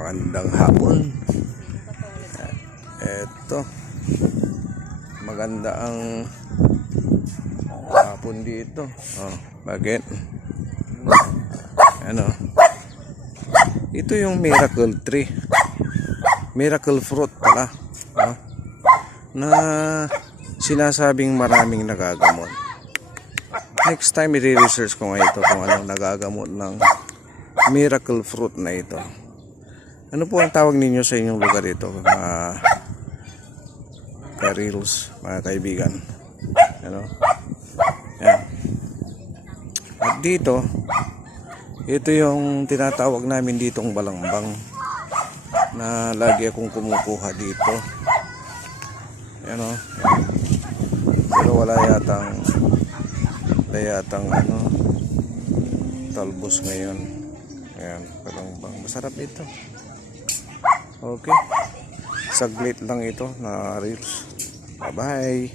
Magandang hapon. Eto, maganda ang hapon dito. Bakit? Ano? Ito yung miracle tree. Miracle fruit pala. Na sinasabing maraming nagagamot. Next time i-research ko nga ito kung anong nagagamot ng miracle fruit na ito. Ano po ang tawag ninyo sa inyong lugar ito, mga ka-reels, mga kaibigan? Ano? Yan. At dito, ito yung tinatawag namin ditong balangbang na lagi akong kumukuha dito. Yan o. Pero wala yatang talbos ngayon. Ayan, balangbang. Masarap ito. Okay. Saglit lang ito na reels. Bye-bye.